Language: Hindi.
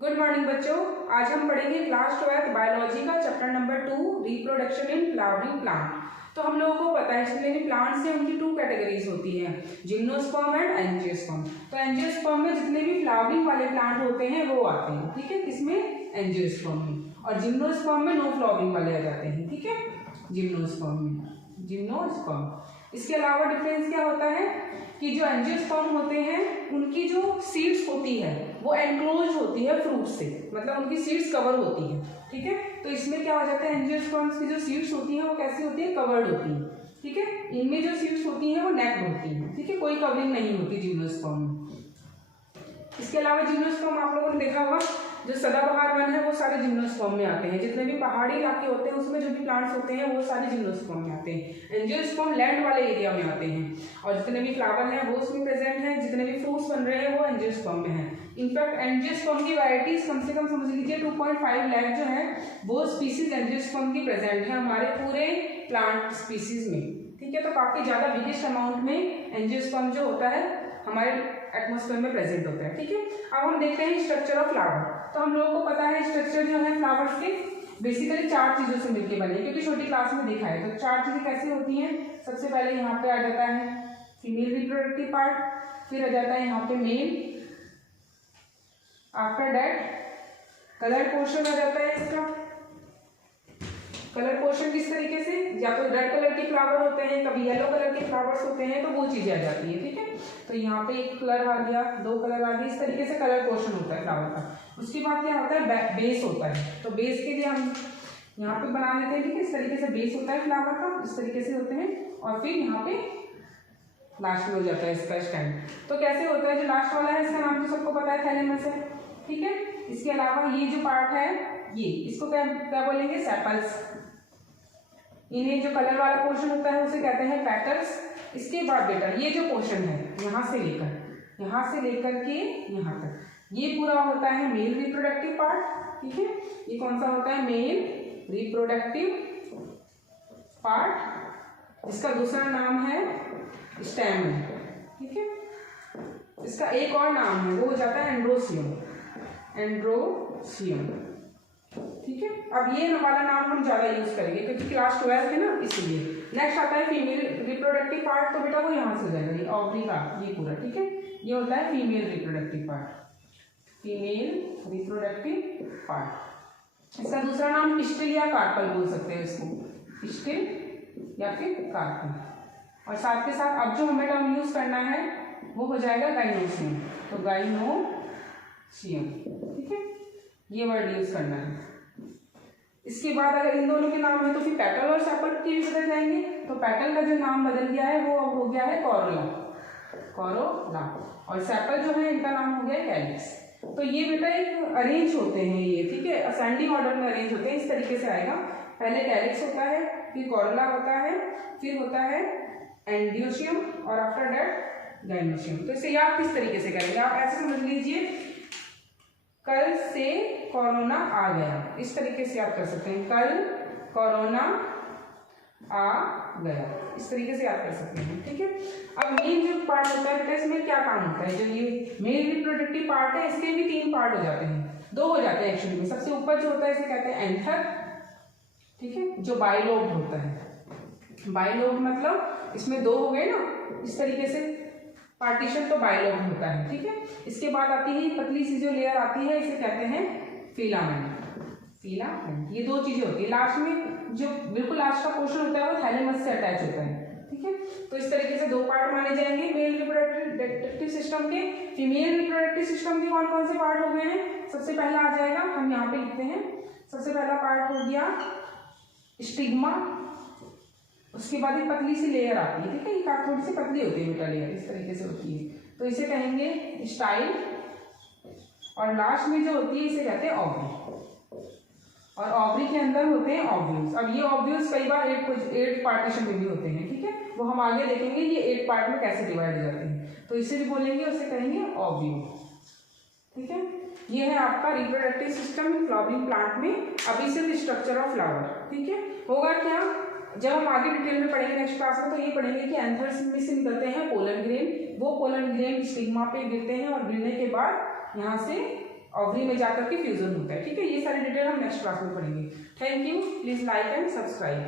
गुड मॉर्निंग बच्चों। आज हम पढ़ेंगे क्लास 12 बायोलॉजी का chapter number 2 reproduction in flowering plant. तो हम लोगों को पता है जितने भी प्लांट्स हैं उनकी 2 कैटेगरीज होती हैं, जिम्नोस्पर्म एंड एंजियोस्पर्म। तो एंजियोस्पर्म में जितने भी फ्लावरिंग वाले प्लांट होते हैं वो आते हैं, ठीक है, किसमें, एंजियोस्पर्म में। और जिम्नोस्पर्म में नो फ्लावरिंग वाले आ जाते हैं, ठीक है, जिम्नोस्पर्म में, जिम्नोस्पर्म। इसके अलावा डिफरेंस क्या होता है कि जो एंजियोस्पर्म होते हैं उनकी जो सीड्स होती है वो एनक्लोज होती है फ्रूट से, मतलब उनकी सीड्स कवर होती है, ठीक है। तो इसमें क्या हो जाता है, एंजियोस्पर्म्स की जो सीड्स होती हैं वो कैसी होती है, कवर्ड होती है, ठीक है। इनमें जो सीड्स होती हैं वो नेक्ड होती हैं, ठीक है, कोई कवरिंग नहीं होती जिम्नोस्पर्म में। इसके अलावा जिम्नोस्पर्म आप लोगों ने देखा होगा, जो सदाबहार वन है वो सारे जिम्नोस्पर्म में आते हैं। जितने भी पहाड़ी इलाके होते हैं उसमें जो भी प्लांट्स होते हैं वो सारे जिम्नोस्पर्म में आते हैं। एंजियोस्पर्म लैंड वाले एरिया में आते हैं और जितने भी फ्लावर हैं वो उसमें प्रेजेंट हैं, जितने भी फ्रूट्स बन रहे हैं वो एंजियोस्पर्म में हैं। इनफैक्ट एंजियोस्पर्म की वैरायटीज कम से कम समझ लीजिए 2.5 लाख जो है वो स्पीसीज एंजियोस्पर्म की प्रेजेंट है हमारे पूरे प्लांट स्पीसीज में, ठीक है। तो काफी ज्यादा बिगेस्ट अमाउंट में एंजियोस्पर्म जो होता है हमारे एटमॉस्फेयर में प्रेजेंट होता है, ठीक है। अब हम देखते हैं स्ट्रक्चर ऑफ फ्लावर। तो हम लोगों को पता है स्ट्रक्चर जो है फ्लावर्स के बेसिकली 4 चीजों से मिलकर बने, क्योंकि छोटी क्लास में देखा है। तो 4 चीजें कैसे होती हैं, सबसे पहले यहाँ पे आ जाता है फीमेल रिप्रोडक्टिव पार्ट, फिर आ जाता है यहाँ पे male, after that colour portion आ जाता है इसका। कलर पोर्शन किस तरीके से, या तो रेड कलर के फ्लावर होते हैं, कभी येलो कलर के फ्लावर्स होते हैं, तो वो चीजें आ जाती है, ठीक है। तो यहाँ पे एक कलर आ गया, 2 कलर आ गए, इस तरीके से कलर पोर्शन होता है फ्लावर का। उसके बाद क्या होता है, बेस होता है। तो बेस के लिए हम यहाँ पे बना लेते हैं, ठीक है, इस तरीके से बेस होता है फ्लावर का, इस तरीके से होते हैं। और फिर यहाँ पे लास्ट में हो जाता है इसका स्टैंड। तो कैसे होता है, जो लास्ट वाला है इसका नाम तो सबको पता है, थैलेमस है, ठीक है। इसके अलावा ये जो पार्ट है ये, इसको क्या बोलेंगे, सेपल्स। इन्हें जो कलर वाला पोर्शन होता है उसे कहते हैं पेटल्स। इसके बाद बेटा ये जो पोर्शन है यहाँ से लेकर के यहाँ तक, ये पूरा होता है मेल रिप्रोडक्टिव पार्ट, ठीक है। ये कौन सा होता है, मेल रिप्रोडक्टिव पार्ट। इसका दूसरा नाम है स्टेम, ठीक है। इसका एक और नाम है, वो हो जाता है एंड्रोसियम, एंड्रोसियम, ठीक है। अब ये वाला नाम हम ज्यादा यूज करेंगे क्योंकि क्लास 12 है ना, इसलिए। नेक्स्ट आता है फीमेल रिप्रोडक्टिव पार्ट, तो बेटा वो यहाँ से जाएगा, ये ओवरी का ये पूरा, ठीक है। ये होता है female reproductive part, female reproductive part. इसका दूसरा नाम पिस्टिल या कार्पल बोल सकते हैं इसको, पिस्टिल या फिर कार्पल। और साथ के साथ अब जो हमें टर्म यूज करना है वो हो जाएगा गाइनोसियम, तो गाइनोसियम, ठीक है, ये वर्ड यूज करना है। इसके बाद अगर इन दोनों के नाम है तो फिर पेटल और सेपल के भी बदल जाएंगे। तो पेटल का जो नाम बदल गया है वो अब हो गया है कोरोला, कोरोला। और सेपल जो है इनका नाम हो गया कैलिक्स। तो ये बेटा एक अरेंज होते हैं ये, ठीक है, असेंडिंग ऑर्डर में अरेंज होते हैं, इस तरीके से आएगा। पहले कैलिक्स होता है, फिर कोरोला होता है, फिर होता है एंडियोशियम और आफ्टर दैट गाइनोशियम। तो इसे याद किस तरीके से करेंगे, आप ऐसे समझ लीजिए, कल से कोरोना आ गया, इस तरीके से आप कर सकते हैं, कल कोरोना आ गया, इस तरीके से याद कर सकते हैं, ठीक है। अब मेन जो पार्ट होता है बेटा, इसमें क्या काम होता है, जो ये मेल रिप्रोडक्टिव पार्ट है इसके भी 3 पार्ट हो जाते हैं, 2 हो जाते हैं एक्चुअली में। सबसे ऊपर जो होता है इसे कहते हैं एंथर, ठीक है, जो बाइलोब्ड होता है। बाइलोब्ड मतलब इसमें 2 हो गए ना, इस तरीके से पार्टीशन, तो बाइलोब्ड होता है, ठीक है। इसके बाद आती है पतली सी जो लेयर आती है, इसे कहते हैं फिलामेंट, फिलामेंट। ये 2 चीजें होती है। लास्ट में जो बिल्कुल लास्ट का पोर्शन होता है वो थैलेमस से अटैच होता है, ठीक है। तो इस तरीके से 2 पार्ट माने जाएंगे मेल रिप्रोडक्टिव सिस्टम के। फीमेल रिप्रोडक्टिव सिस्टम के कौन कौन से पार्ट हो गए हैं, सबसे पहला आ जाएगा, हम यहाँ पे लिखते हैं, सबसे पहला पार्ट हो गया स्टिग्मा। उसके बाद एक पतली सी लेयर आती है, ठीक है, ये थोड़ी सी पतली होती है बेटा लेयर, इस तरीके से होती है, तो इसे कहेंगे स्टाइल। और लास्ट में जो होती है इसे कहते हैं ओवरी, और ओवरी के अंदर होते हैं ओव्यूल्स। अब ये ओव्यूल्स कई बार 8 पार्टीशन में भी होते हैं, ठीक है, वो हम आगे देखेंगे ये 8 पार्ट में कैसे डिवाइड हो जाते हैं। तो इसे भी बोलेंगे, उसे कहेंगे ओव्यूल, ठीक है। ये है आपका रिप्रोडक्टिव सिस्टम फ्लावरिंग प्लांट में। अभी सिर्फ स्ट्रक्चर ऑफ फ्लावर, ठीक है। होगा क्या, जब हम आगे डिटेल में पढ़ेंगे नेक्स्ट क्लास में, तो ये पढ़ेंगे कि एंथर्स में से निकलते हैं पोलन ग्रेन, वो पोलन ग्रेन स्टिग्मा पे गिरते हैं और गिरने के बाद यहाँ से ओवरी में जाकर के फ्यूजन होता है। ठीक है, ये सारी डिटेल हम नेक्स्ट क्लास में पढ़ेंगे। Thank you, please like and subscribe.